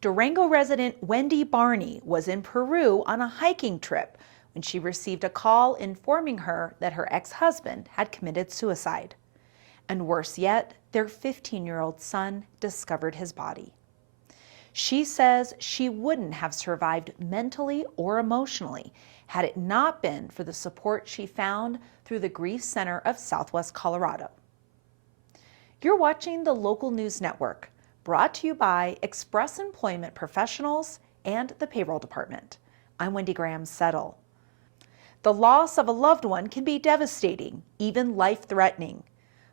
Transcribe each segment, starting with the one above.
Durango resident Wendy Barney was in Peru on a hiking trip when she received a call informing her that her ex-husband had committed suicide. And worse yet, their 15-year-old son discovered his body. She says she wouldn't have survived mentally or emotionally had it not been for the support she found through the Grief Center of Southwest Colorado. You're watching the Local News Network, brought to you by Express Employment Professionals and the Payroll Department. I'm Wendy Graham-Settle. The loss of a loved one can be devastating, even life-threatening.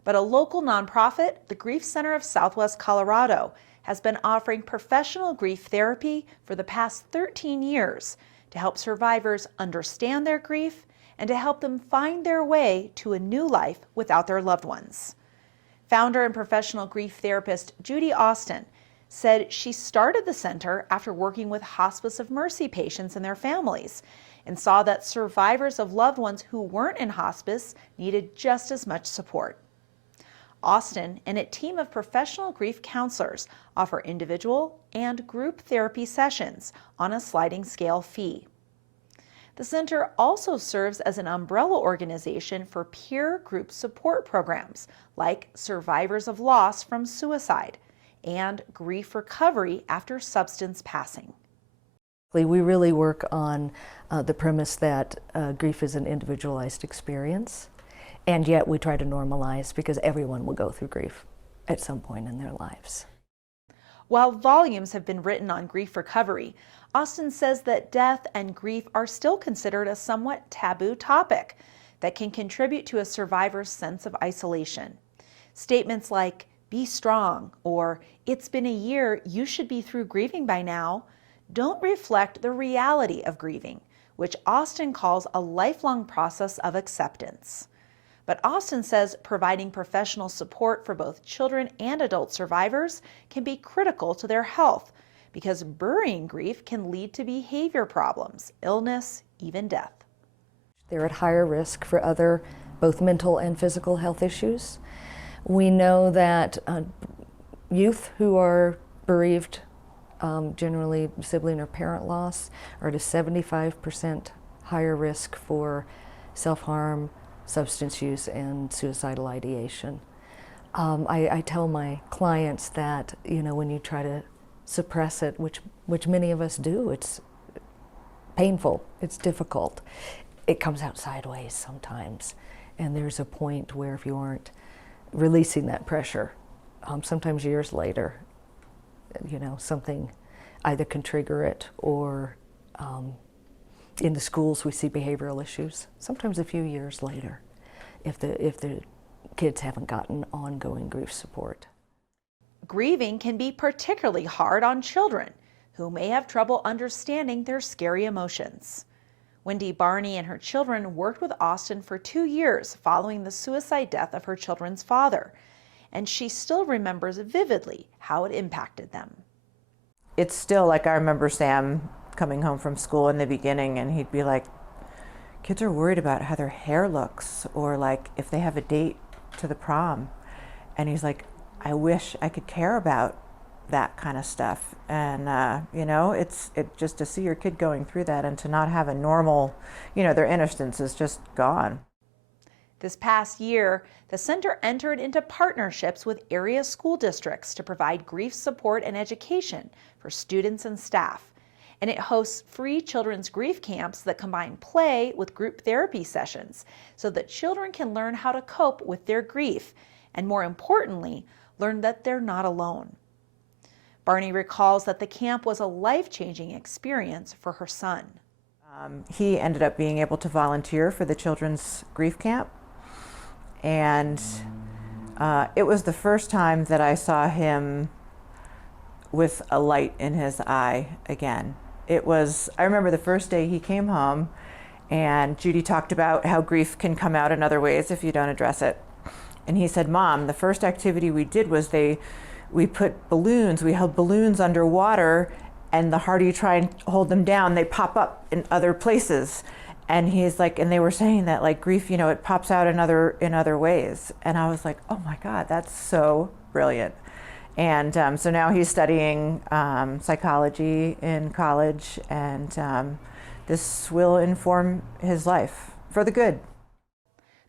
But a local nonprofit, the Grief Center of Southwest Colorado, has been offering professional grief therapy for the past 13 years to help survivors understand their grief and to help them find their way to a new life without their loved ones. Founder and professional grief therapist Judy Austin said she started the center after working with Hospice of Mercy patients and their families and saw that survivors of loved ones who weren't in hospice needed just as much support. Austin and a team of professional grief counselors offer individual and group therapy sessions on a sliding scale fee. The center also serves as an umbrella organization for peer group support programs like Survivors of Loss from Suicide and Grief Recovery After Substance Passing. We really work on the premise that grief is an individualized experience, and yet we try to normalize because everyone will go through grief at some point in their lives. While volumes have been written on grief recovery, Austin says that death and grief are still considered a somewhat taboo topic that can contribute to a survivor's sense of isolation. Statements like, "Be strong," or "It's been a year, you should be through grieving by now," don't reflect the reality of grieving, which Austin calls a lifelong process of acceptance. But Austin says providing professional support for both children and adult survivors can be critical to their health because burying grief can lead to behavior problems, illness, even death. They're at higher risk for other both mental and physical health issues. We know that youth who are bereaved, generally sibling or parent loss, are at a 75% higher risk for self-harm, substance use, and suicidal ideation. I tell my clients that, when you try to suppress it, which many of us do, it's painful, it's difficult. It comes out sideways sometimes, and there's a point where if you aren't releasing that pressure, sometimes years later, something either can trigger it or in the schools we see behavioral issues, sometimes a few years later, if the kids haven't gotten ongoing grief support. Grieving can be particularly hard on children who may have trouble understanding their scary emotions. Wendy Barney and her children worked with Austin for 2 years following the suicide death of her children's father, and she still remembers vividly how it impacted them. It's still like I remember Sam coming home from school in the beginning and he'd be like, "Kids are worried about how their hair looks or like if they have a date to the prom." And he's like, "I wish I could care about that kind of stuff." And it's just to see your kid going through that and to not have a normal, their innocence is just gone. This past year, the center entered into partnerships with area school districts to provide grief support and education for students and staff. And it hosts free children's grief camps that combine play with group therapy sessions so that children can learn how to cope with their grief and, more importantly, learn that they're not alone. Barney recalls that the camp was a life-changing experience for her son. He ended up being able to volunteer for the children's grief camp, and it was the first time that I saw him with a light in his eye again. I remember the first day he came home and Judy talked about how grief can come out in other ways if you don't address it. And he said, "Mom, the first activity we did was we held balloons underwater, and the harder you try and hold them down, they pop up in other places." And he's like, and they were saying that like grief, it pops out in other ways. And I was like, oh my God, that's so brilliant. And so now he's studying psychology in college, and this will inform his life for the good.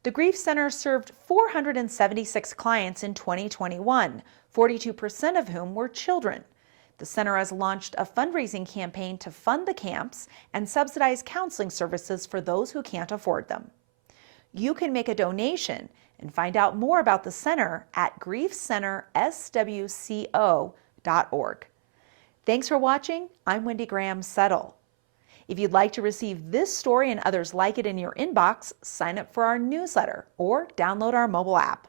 The Grief Center served 476 clients in 2021, 42% of whom were children. The center has launched a fundraising campaign to fund the camps and subsidize counseling services for those who can't afford them. You can make a donation and find out more about the center at griefcenterswco.org. Thanks for watching. I'm Wendy Graham Settle. If you'd like to receive this story and others like it in your inbox, sign up for our newsletter or download our mobile app.